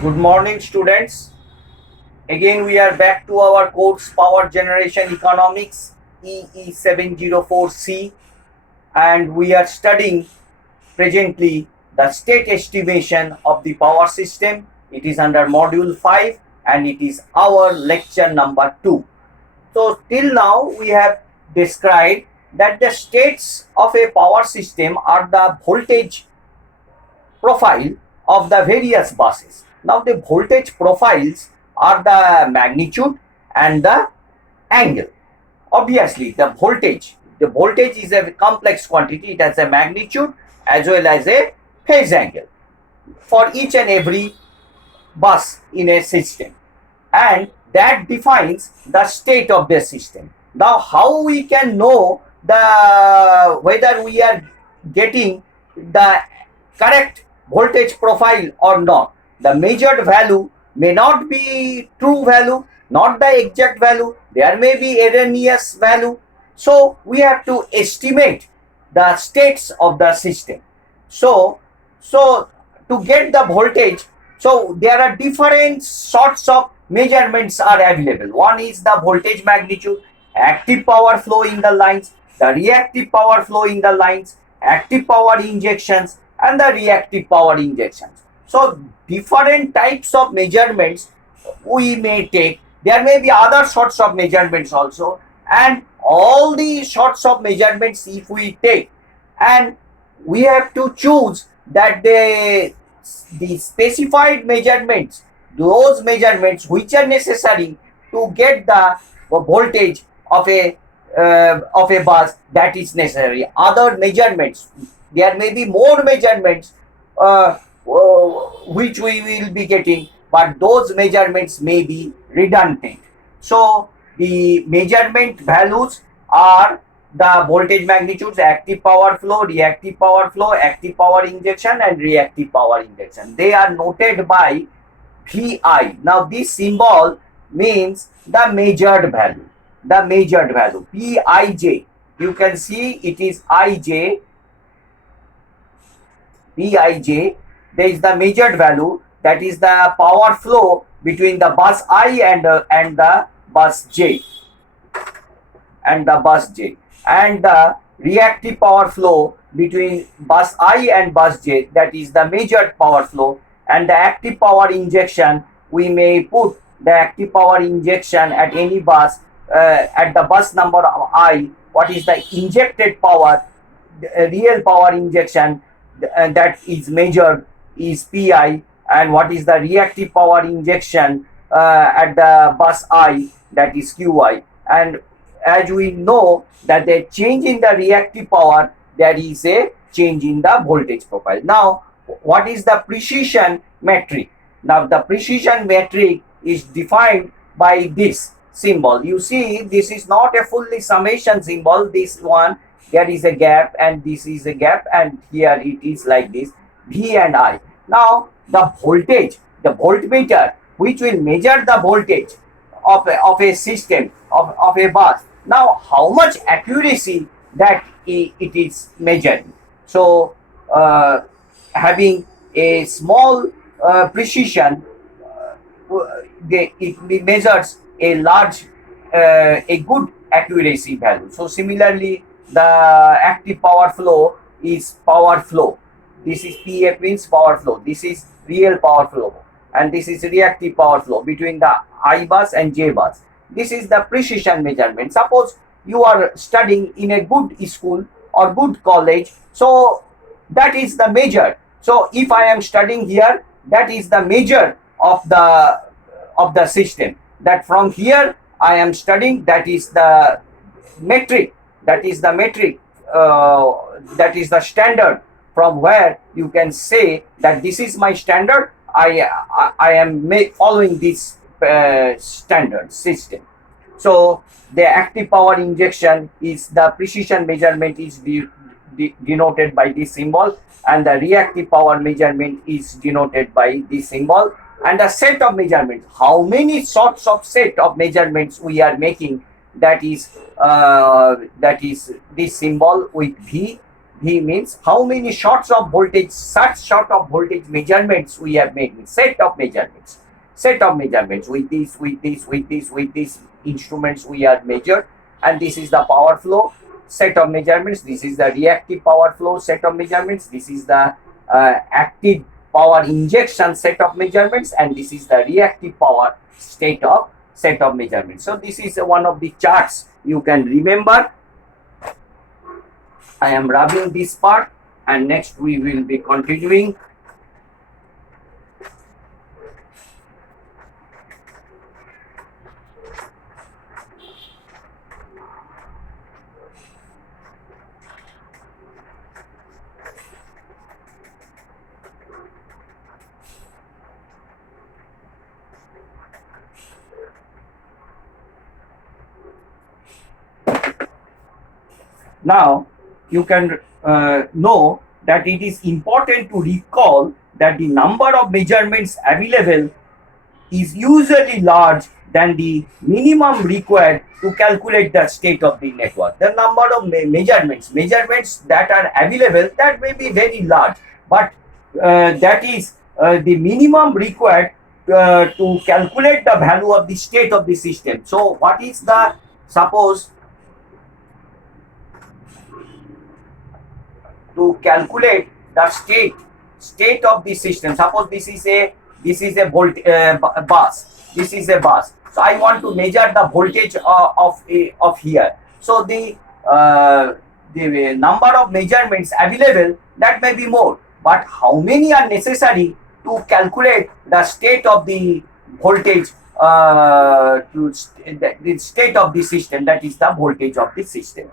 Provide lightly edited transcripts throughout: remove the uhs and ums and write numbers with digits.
Good morning, students. Again, we are back to our course Power Generation Economics EE704C, and we are studying presently the state estimation of the power system. It is under Module 5 and it is our lecture number 2. So, till now, we have described that the states of a power system are the voltage profile of the various buses. Now the voltage profiles are the magnitude and the angle. Obviously the voltage is a complex quantity. It has a magnitude as well as a phase angle for each and every bus in a system, and that defines the state of the system. Now how we can know the whether we are getting the correct voltage profile or not? The measured value may not be true value, not the exact value. There may be erroneous value. So we have to estimate the states of the system. So to get the voltage, so there are different sorts of measurements are available. One is the voltage magnitude, active power flow in the lines, the reactive power flow in the lines, active power injections, and the reactive power injections. So different types of measurements we may take. There may be other sorts of measurements also, and all the sorts of measurements if we take, and we have to choose that the specified measurements, those measurements which are necessary to get the voltage of a bus, that is necessary. Other measurements, there may be more measurements which we will be getting, but those measurements may be redundant. So the measurement values are the voltage magnitudes, active power flow, reactive power flow, active power injection, and reactive power injection. They are noted by VI. Now this symbol means the measured value. The measured value Pij. You can see it is Ij. Pij. There is the measured value, that is the power flow between the bus I and the bus J and the reactive power flow between bus I and bus J, that is the measured power flow. And the active power injection, we may put the active power injection at any bus at the bus number I. What is the injected power, real power injection that is measured is Pi, and what is the reactive power injection at the bus I, that is Qi. And as we know that the change in the reactive power, there is a change in the voltage profile. Now what is the precision metric? Now the precision metric is defined by this symbol. You see, this is not a fully summation symbol. This one, there is a gap and this is a gap, and here it is like this, V and I. Now the voltage, the voltmeter which will measure the voltage of a system, of a bus. Now how much accuracy that it is measuring. So having a small precision, it measures a large, a good accuracy value. So similarly, the active power flow is power flow. This is PF means power flow. This is real power flow, and this is reactive power flow between the I bus and J bus. This is the precision measurement. Suppose you are studying in a good school or good college, so that is the measure. So if I am studying here, that is the measure of the system. That from here I am studying, that is the metric. That is the metric. That is the standard from where you can say that this is my standard. I am following this standard system. So the active power injection is the precision measurement is denoted by this symbol, and the reactive power measurement is denoted by this symbol. And the set of measurements, how many sorts of set of measurements we are making, that is this symbol with V. V means how many shots of voltage, such short of voltage measurements we have made, set of measurements. Set of measurements with these instruments we have measured, and this is the power flow set of measurements. This is the reactive power flow set of measurements. This is the active power injection set of measurements, and this is the reactive power state of set of measurements. So this is one of the charts you can remember. I am rubbing this part, and next we will be continuing. Now you can know that it is important to recall that the number of measurements available is usually large than the minimum required to calculate the state of the network. The number of measurements that are available, that may be very large, but that is the minimum required to calculate the value of the state of the system. So what is the, suppose to calculate the state of the system, suppose this is a bus, this is a bus. So I want to measure the voltage of here. So the number of measurements available, that may be more, but how many are necessary to calculate the state of the voltage, the state of the system, that is the voltage of the system.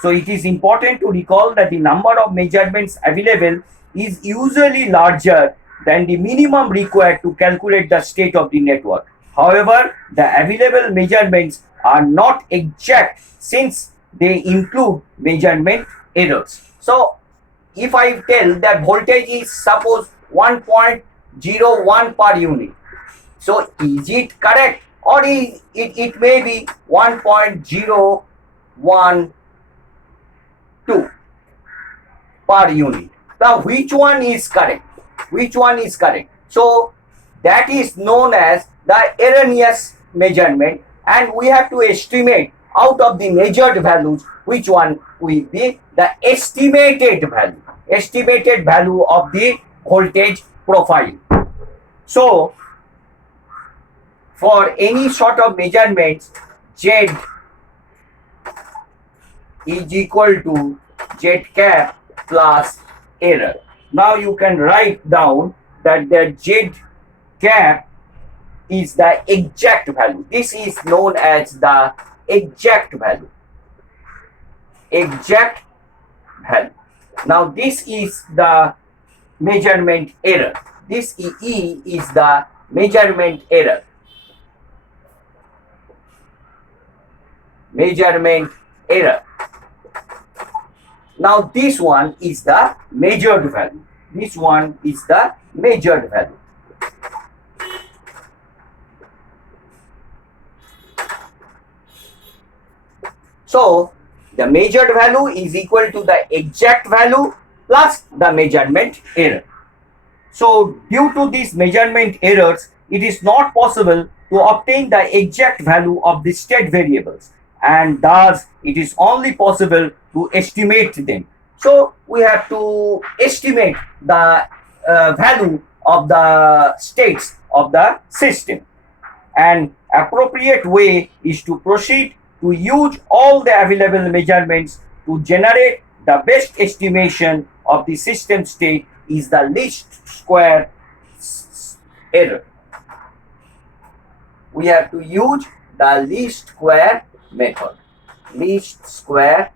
So it is important to recall that the number of measurements available is usually larger than the minimum required to calculate the state of the network. However, the available measurements are not exact since they include measurement errors. So if I tell that voltage is suppose 1.01 per unit, so is it correct, or it may be 1.012 per unit? Now which one is correct? Which one is correct? So that is known as the erroneous measurement, and we have to estimate out of the measured values which one will be the estimated value of the voltage profile. So for any sort of measurements, Z is equal to Z cap plus error. Now you can write down that the Z cap is the exact value. This is known as the exact value. Exact value. Now this is the measurement error. This E is the measurement error. Measurement error. Now this one is the measured value. This one is the measured value. So the measured value is equal to the exact value plus the measurement error. So due to these measurement errors, it is not possible to obtain the exact value of the state variables, and thus it is only possible to estimate them. So we have to estimate the value of the states of the system. An appropriate way is to proceed to use all the available measurements to generate the best estimation of the system state is the least square error. We have to use the least square method. Least square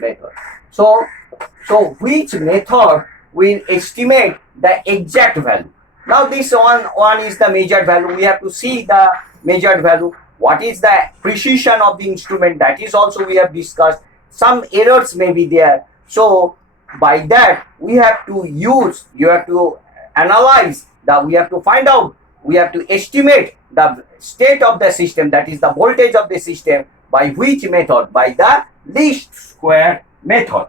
method. So which method will estimate the exact value? Now this one is the measured value. We have to see the measured value. What is the precision of the instrument? That is also we have discussed. Some errors may be there. So by that we have to use, you have to analyze that, we have to find out, we have to estimate the state of the system, that is the voltage of the system. By which method? By the least square method.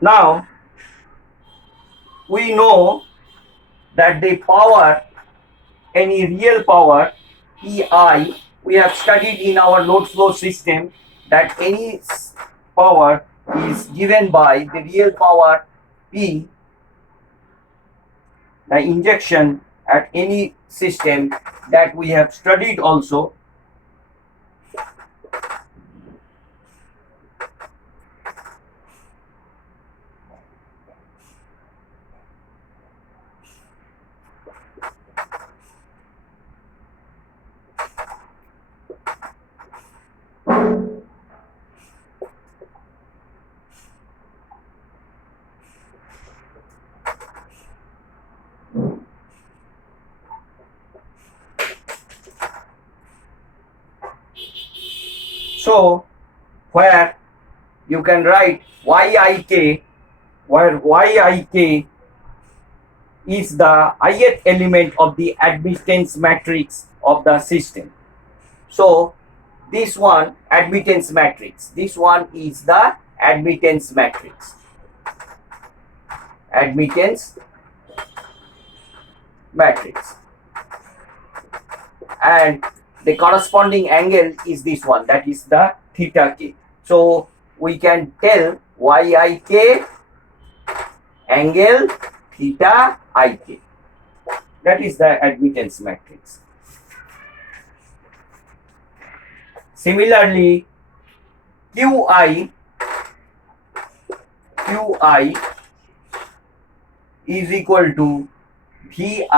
Now we know that the power, any real power Pi, we have studied in our load flow system that any power is given by the real power P, the injection at any system, that we have studied also. So where you can write Yik, where Yik is the ith element of the admittance matrix of the system. So this one admittance matrix, this one is the admittance matrix, admittance matrix, and the corresponding angle is this one, that is the theta k. So we can tell Yik angle theta ik, that is the admittance matrix. Similarly, Qi is equal to Vi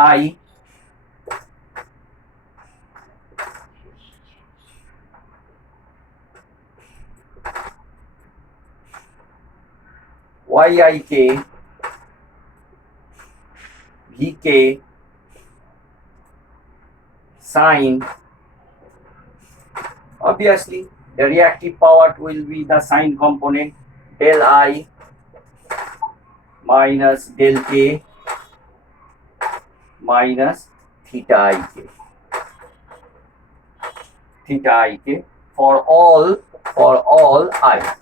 Yik Vk sine. Obviously the reactive power will be the sine component, del I minus del k minus theta ik for all I.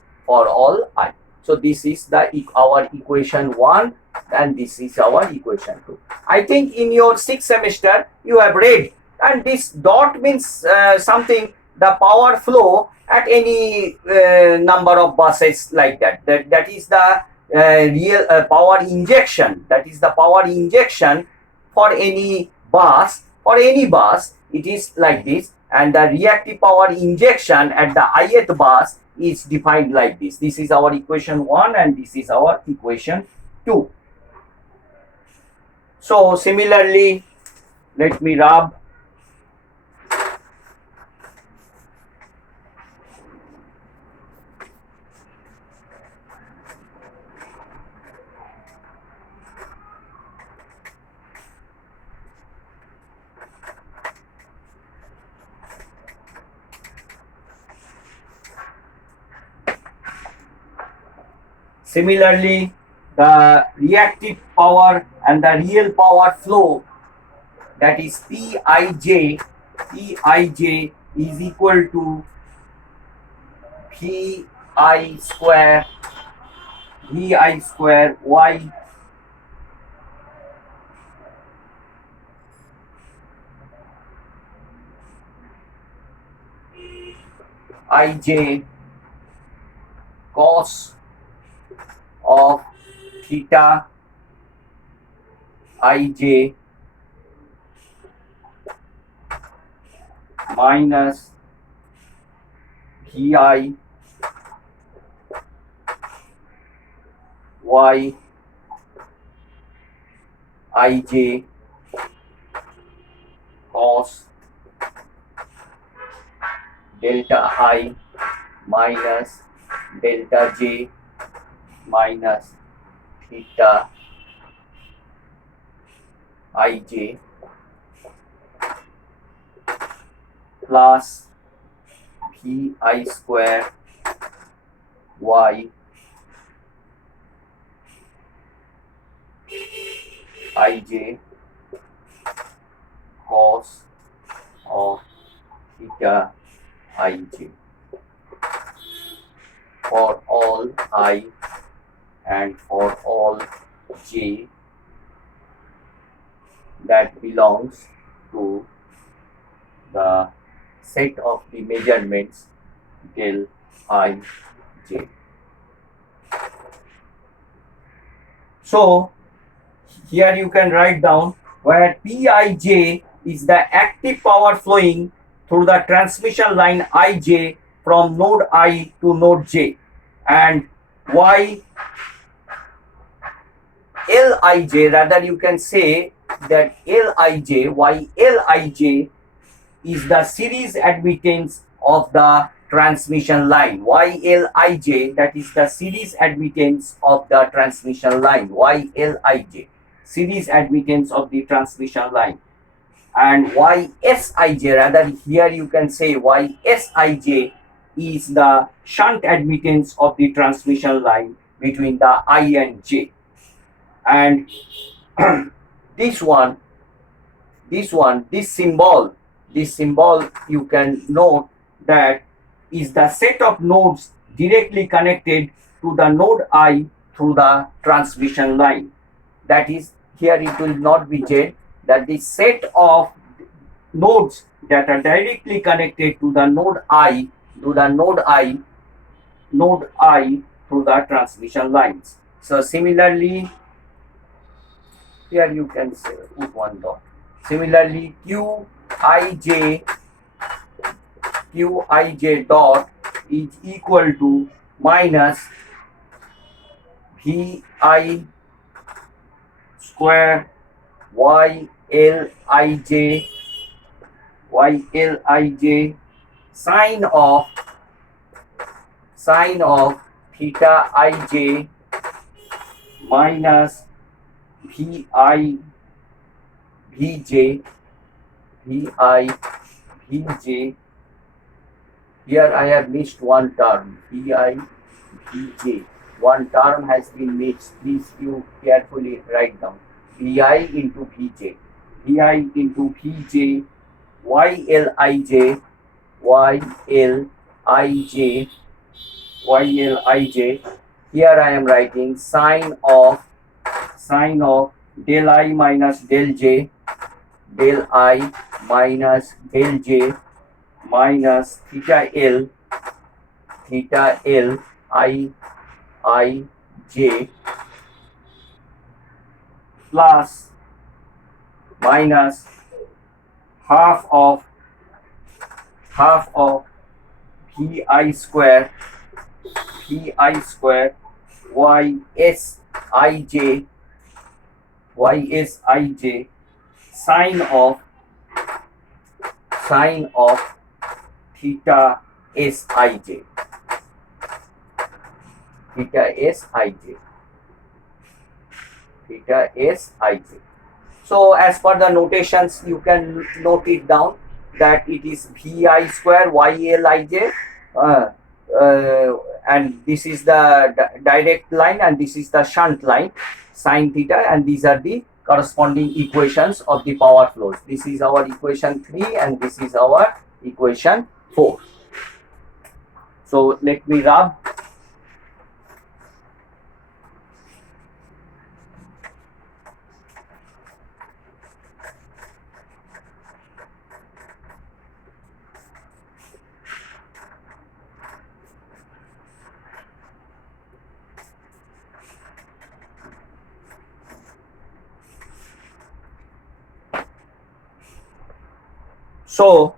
So this is the our equation 1 and this is our equation 2. I think in your 6th semester you have read, and this dot means something, the power flow at any number of buses, like that. That is the real power injection. That is the power injection for any bus. For any bus, it is like this, and the reactive power injection at the ith bus is defined like this. This is our equation 1 and this is our equation 2. So similarly, let me rub. Similarly, the reactive power and the real power flow, that is Pij is equal to Vi square y ij cos of theta ij minus Vi y ij cos delta I minus delta j minus theta ij plus Vi square y ij cos of theta ij for all I and for all j that belongs to the set of the measurements del I j. So here you can write down where Pij is the active power flowing through the transmission line Ij from node I to node j, and y Lij, rather you can say that Lij is the series admittance of the transmission line. YLIJ, that is the series admittance of the transmission line. YLIJ, series admittance of the transmission line. And YSIJ, rather here you can say YSIJ is the shunt admittance of the transmission line between the I and J. And this symbol you can note that is the set of nodes directly connected to the node I through the transmission line. That is, here it will not be J, that the set of nodes that are directly connected to the node I through the transmission lines. So similarly, here you can say put one dot. Similarly, Qij dot is equal to minus Vi square Ylij sine of theta ij minus Vj. Here I have missed one term. Vj. One term has been missed. Please you carefully write down. Vi into Vj. Vi into Vj. Ylij. Here I am writing sine of del I minus del j, del I minus del j minus theta L I j plus minus half of Vi square Ysij sine of theta Sij. So as per the notations, you can note it down that it is Vi square Ylij, and this is the direct line and this is the shunt line sine theta, and these are the corresponding equations of the power flows. This is our equation 3 and this is our equation 4. So let me rub. So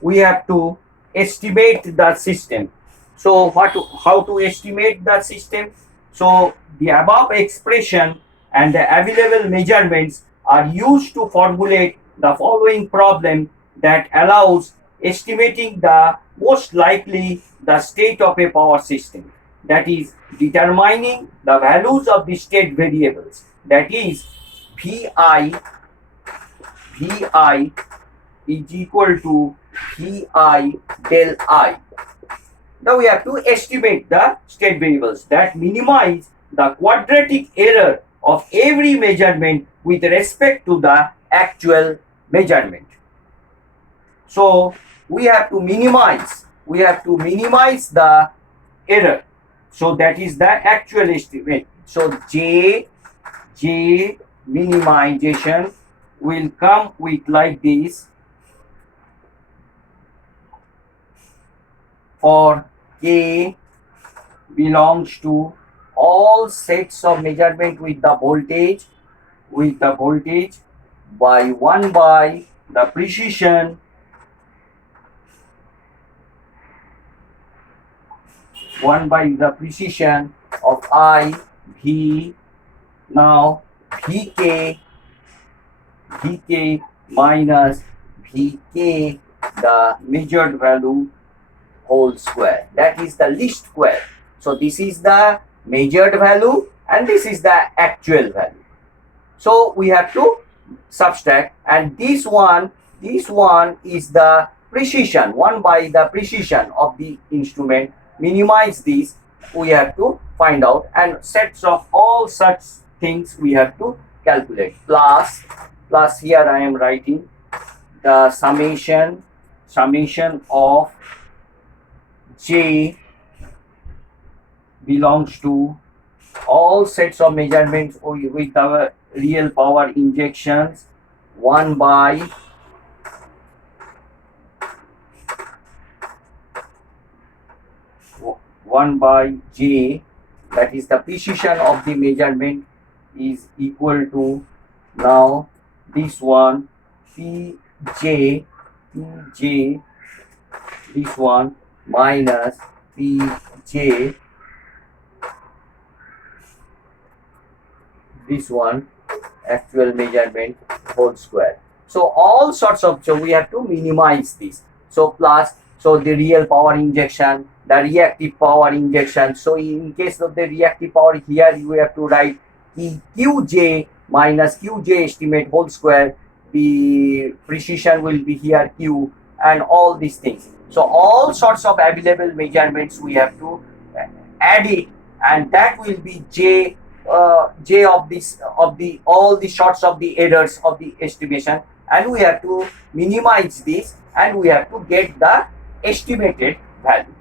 we have to estimate the system. So how to estimate the system? So the above expression and the available measurements are used to formulate the following problem that allows estimating the most likely the state of a power system, that is determining the values of the state variables, that is Vi is equal to Vi del I. Now we have to estimate the state variables that minimize the quadratic error of every measurement with respect to the actual measurement. So we have to minimize the error. So that is the actual estimate. So J minimization will come with like this. For K belongs to all sets of measurement with the voltage by 1 by the precision of I V. Now Vk minus Vk, the measured value, whole square. That is the least square. So this is the measured value and this is the actual value. So we have to subtract, and this one is the precision, 1 by the precision of the instrument. Minimize this, we have to find out, and sets of all such things we have to calculate. Plus here I am writing the summation of J belongs to all sets of measurements with our real power injections 1 by J, that is the precision of the measurement, is equal to, now this one Pj, this one minus Pj, this one actual measurement, whole square. So all sorts of, so we have to minimize this. So plus, so the real power injection, the reactive power injection. So in case of the reactive power, here you have to write Qj minus Qj estimate whole square. The precision will be here Q, and all these things. So all sorts of available measurements we have to add it, and that will be J of all the sorts of the errors of the estimation, and we have to minimize this, and we have to get the estimated value.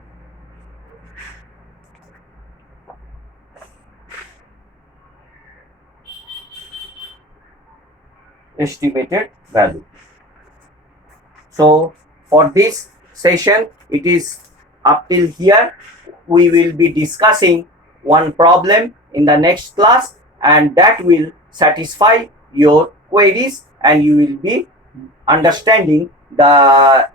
So for this session, it is up till here. We will be discussing one problem in the next class, and that will satisfy your queries, and you will be understanding the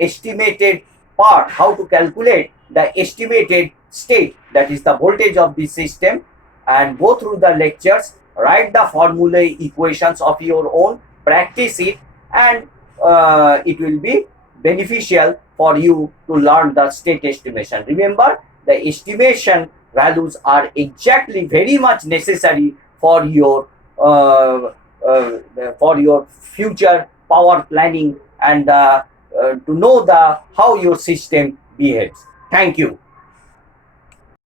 estimated part, how to calculate the estimated state, that is the voltage of the system, and go through the lectures, write the formula equations of your own, practice it, and it will be beneficial for you to learn the state estimation. Remember, the estimation values are exactly very much necessary for your future power planning, and to know the how your system behaves. Thank you.